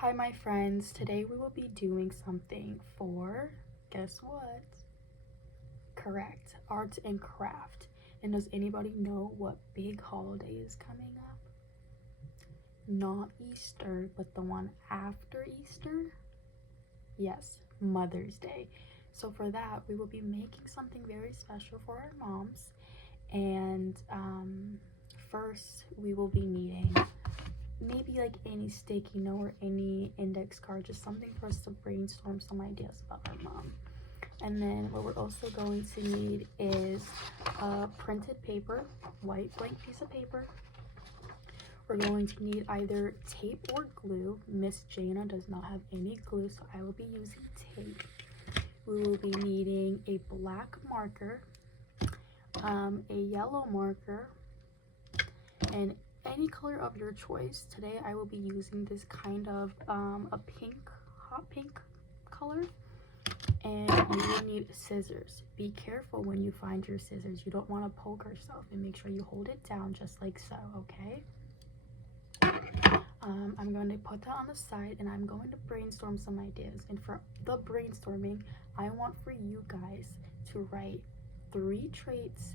Hi my friends, today we will be doing something for, guess what? Correct, arts and craft. And does anybody know what big holiday is coming up? Not Easter, but the one after Easter? Yes, Mother's Day. So for that, we will be making something very special for our moms. And first, we will be needing maybe like any sticky note or any index card, just something for us to brainstorm some ideas about our mom. And then what we're also going to need is printed paper, white blank piece of paper. We're going to need either tape or glue. Miss Jana does not have any glue, so I will be using tape. We will be needing a black marker, a yellow marker, and any color of your choice. Today I will be using this kind of a pink, hot pink color. And you will need scissors. Be careful when you find your scissors. You don't want to poke yourself, and make sure you hold it down just like so, okay? I'm going to put that on the side, and I'm going to brainstorm some ideas. And for the brainstorming, I want for you guys to write 3 traits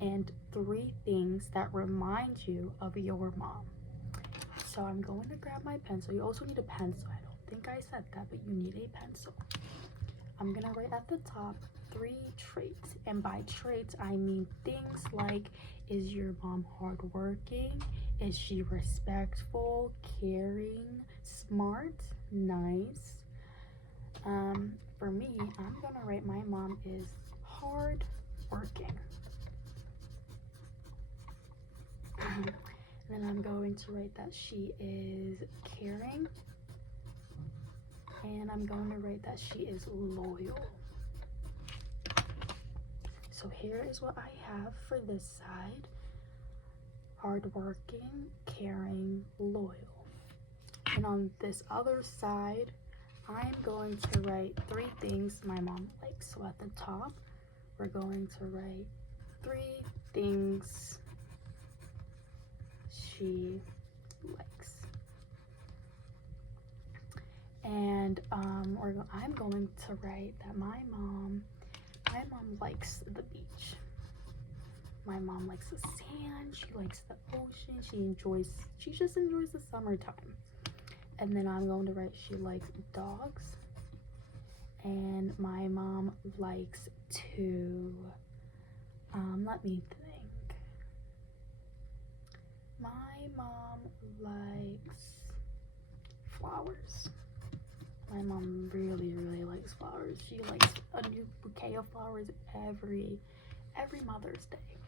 and 3 things that remind you of your mom. So I'm going to grab my pencil. You also need a pencil. I don't think I said that, but you need a pencil. I'm gonna write at the top 3 traits, and by traits I mean things like, is your mom hardworking? Is she respectful, caring, smart, nice? For me, I'm gonna write my mom is hardworking. And then I'm going to write that she is caring. And I'm going to write that she is loyal. So here is what I have for this side: hardworking, caring, loyal. And on this other side, I'm going to write 3 things my mom likes. So at the top, we're going to write 3 things she likes. And I'm going to write that my mom likes the beach. My mom likes the sand, she likes the ocean, she just enjoys the summertime. And then I'm going to write she likes dogs, and my mom likes to let me think. My mom likes flowers. My mom really likes flowers. She likes a new bouquet of flowers every Mother's Day.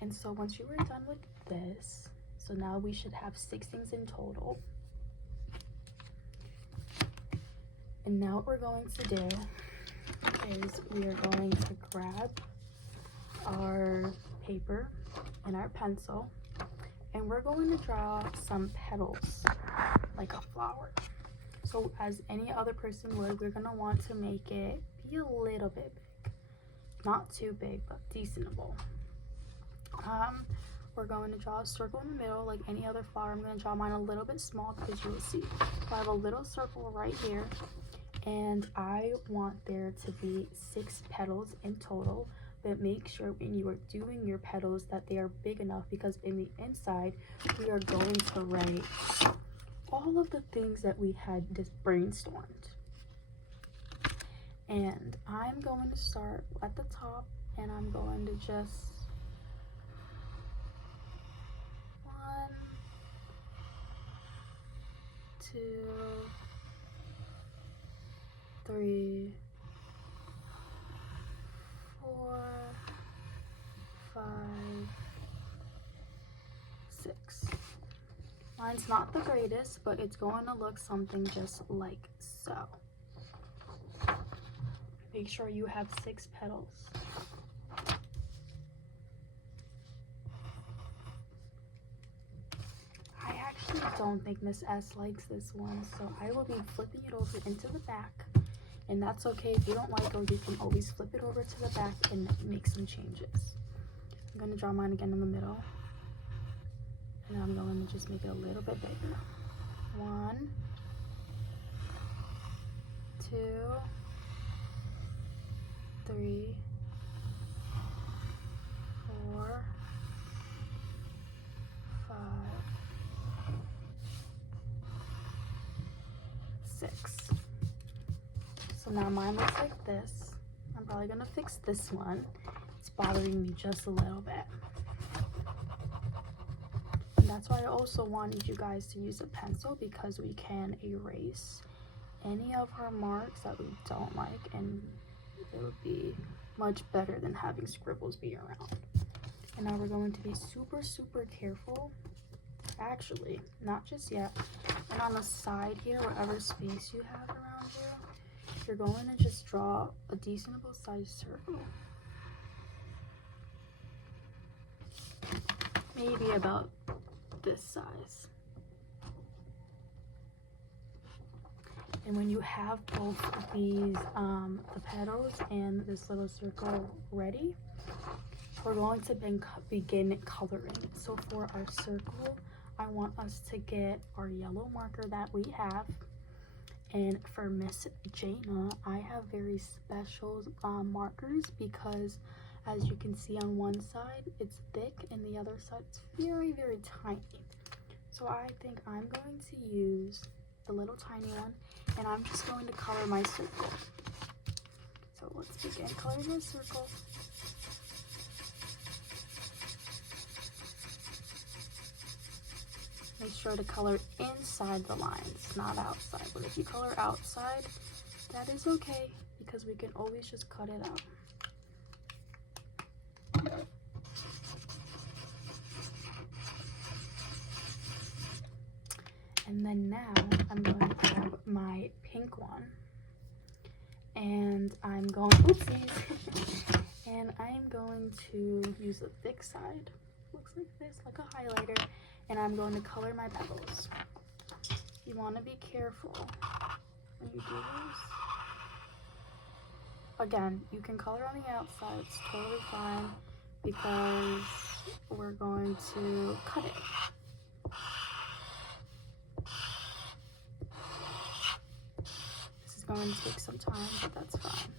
And so once you are done with this, so now we should have 6 things in total. And now what we're going to do is we are going to grab our paper and our pencil, and we're going to draw some petals like a flower. So as any other person would, we're gonna want to make it be a little bit big. Not too big, but decentable. We're going to draw a circle in the middle like any other flower. I'm gonna draw mine a little bit small because you will see. So I have a little circle right here, and I want there to be 6 petals in total. But make sure when you are doing your petals that they are big enough, because in the inside we are going to write all of the things that we had just brainstormed. And I'm going to start at the top, and I'm going to just 1, 2, 3, 4, 5, 6. Mine's not the greatest, but it's going to look something just like so. Make sure you have 6 petals. I actually don't think Miss S likes this one, so I will be flipping it over into the back. And that's okay if you don't like it, you can always flip it over to the back and make some changes. I'm going to draw mine again in the middle. And I'm going to just make it a little bit bigger. 1, 2, 3, 4, 5, 6. So now mine looks like this. I'm probably gonna fix this one. It's bothering me just a little bit. And that's why I also wanted you guys to use a pencil, because we can erase any of our marks that we don't like, and it would be much better than having scribbles be around. And now we're going to be super, super careful. Actually, not just yet. And on the side here, whatever space you have around you, you're going to just draw a decentable sized circle. Maybe about this size. And when you have both of these, the petals and this little circle ready, we're going to begin coloring. So for our circle, I want us to get our yellow marker that we have. And for Miss Jana, I have very special markers, because as you can see on one side, it's thick, and the other side, it's very, very tiny. So I think I'm going to use the little tiny one, and I'm just going to color my circle. So let's begin coloring our circle. Make sure to color inside the lines, not outside. But if you color outside, that is okay, because we can always just cut it out. And then now I'm going to grab my pink one, and I'm going, oopsies, and I'm going to use the thick side. Looks like this, like a highlighter, and I'm going to color my petals. You want to be careful when you do this. Again, you can color on the outside, it's totally fine, because we're going to cut it. This is going to take some time, but that's fine.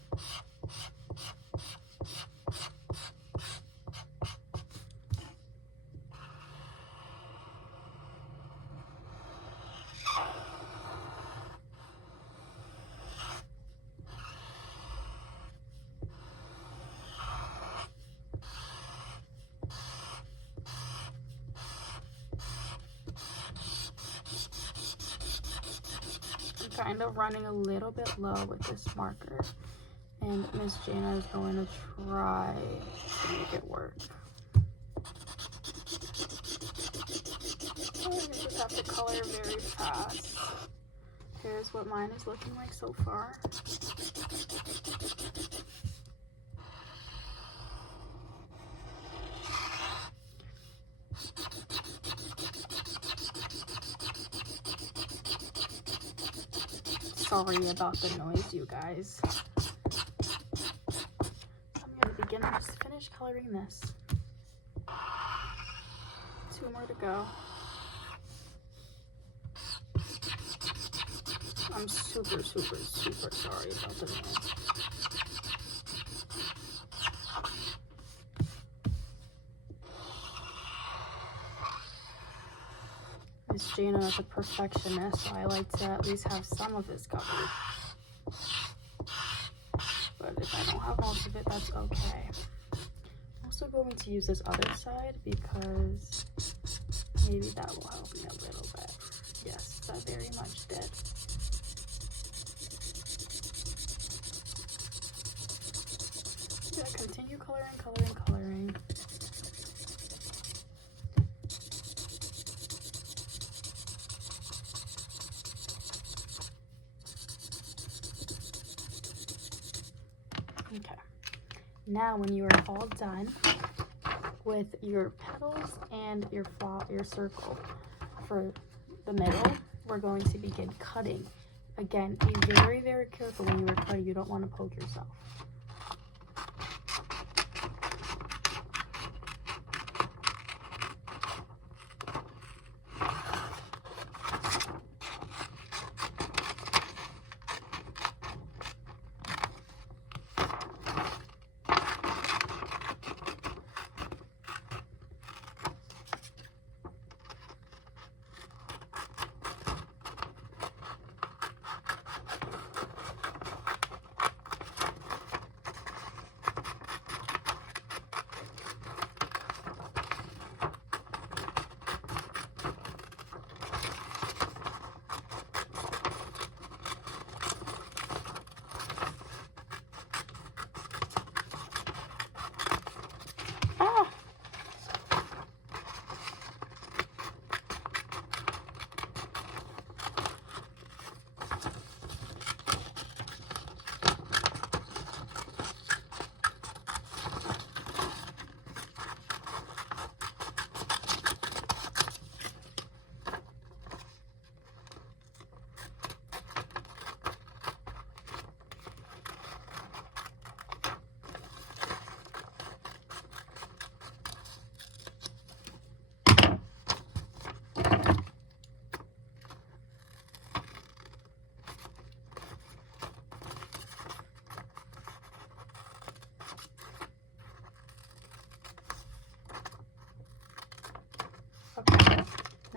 Kind of running a little bit low with this marker, and Miss Jana is going to try to make it work. Oh, you just have to color very fast. Here's what mine is looking like so far. Sorry about the noise, you guys. I'm going to begin, just finish coloring this. 2 more to go. I'm super, super, super sorry about the noise. Miss Jana is a perfectionist, so I like to at least have some of this covered. But if I don't have most of it, that's okay. I'm also going to use this other side, because maybe that will help me a little bit. Yes, that very much did. Yeah, continue coloring, coloring, coloring. Okay, now when you are all done with your petals and your circle for the middle, we're going to begin cutting. Again, be very, very careful when you are cutting. You don't want to poke yourself.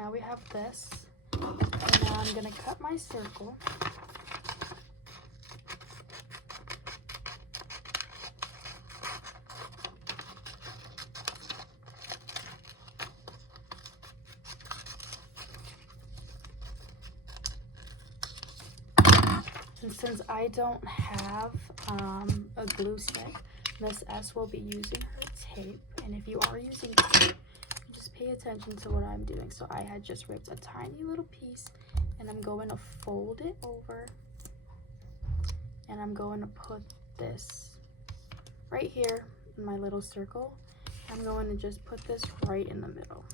now we have this. And now I'm gonna cut my circle. And since I don't have a glue stick, Miss S will be using her tape. And if you are using tape, just pay attention to what I'm doing. So I had just ripped a tiny little piece, and I'm going to fold it over, and I'm going to put this right here in my little circle. I'm going to just put this right in the middle.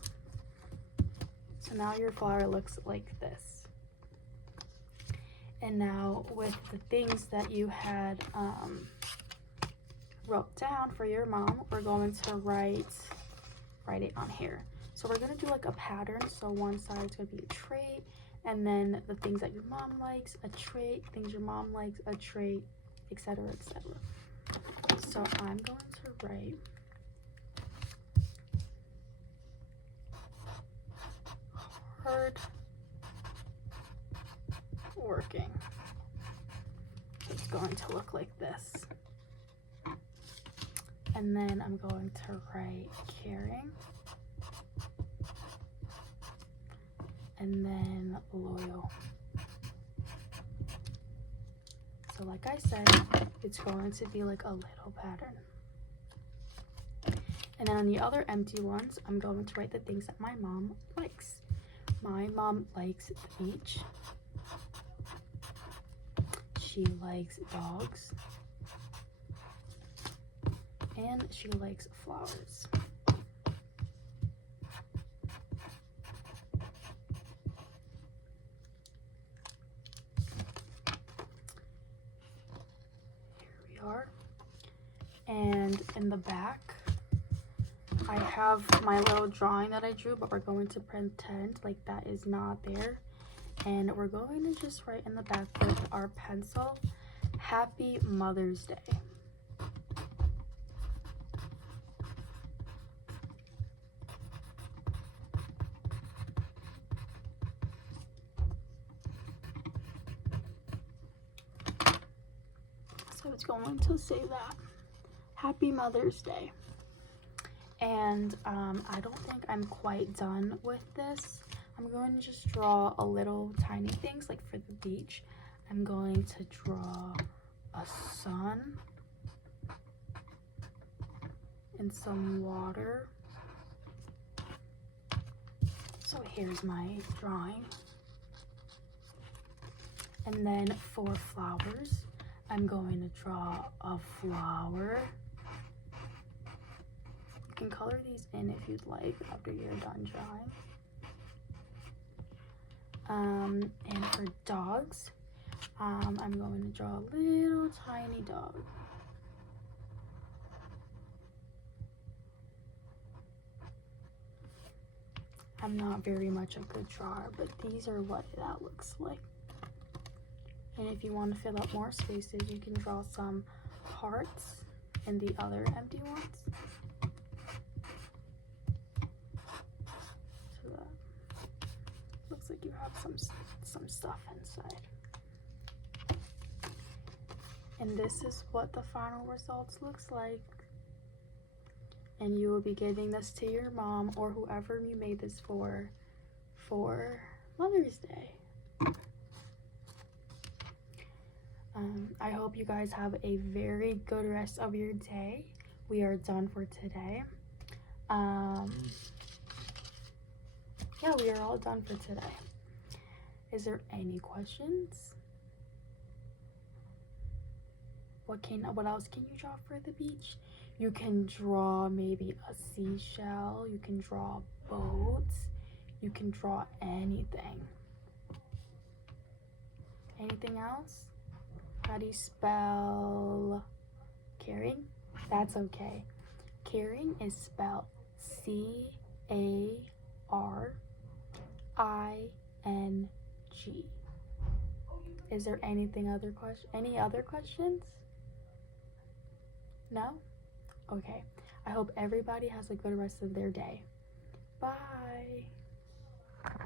So now your flower looks like this. And now with the things that you had wrote down for your mom, we're going to write it on here. So we're gonna do like a pattern. So one side is gonna be a trait, and then the things that your mom likes, a trait, things your mom likes, a trait, etc., etc. So I'm going to write hard working. It's going to look like this. And then I'm going to write caring, and then loyal. So like I said, it's going to be like a little pattern. And then on the other empty ones, I'm going to write the things that my mom likes. My mom likes the beach. She likes dogs. And she likes flowers. Here we are. And in the back, I have my little drawing that I drew, but we're going to pretend like that is not there. And we're going to just write in the back with our pencil, Happy Mother's Day. So it's going to say that. Happy Mother's Day. And I don't think I'm quite done with this. I'm going to just draw a little tiny things, like for the beach. I'm going to draw a sun and some water. So here's my drawing. And then for flowers, I'm going to draw a flower. You can color these in if you'd like after you're done drawing. And for dogs, I'm going to draw a little tiny dog. I'm not very much a good drawer, but these are what that looks like. And if you want to fill up more spaces, you can draw some hearts in the other empty ones. So that looks like you have some stuff inside. And this is what the final results looks like. And you will be giving this to your mom or whoever you made this for Mother's Day. I hope you guys have a very good rest of your day. We are done for today. Yeah, we are all done for today. Is there any questions? What else can you draw for the beach? You can draw maybe a seashell. You can draw boats. You can draw anything. Anything else? How do you spell caring? That's okay. Caring is spelled C-A-R-I-N-G. Is there any other questions? No? Okay. I hope everybody has a good rest of their day. Bye.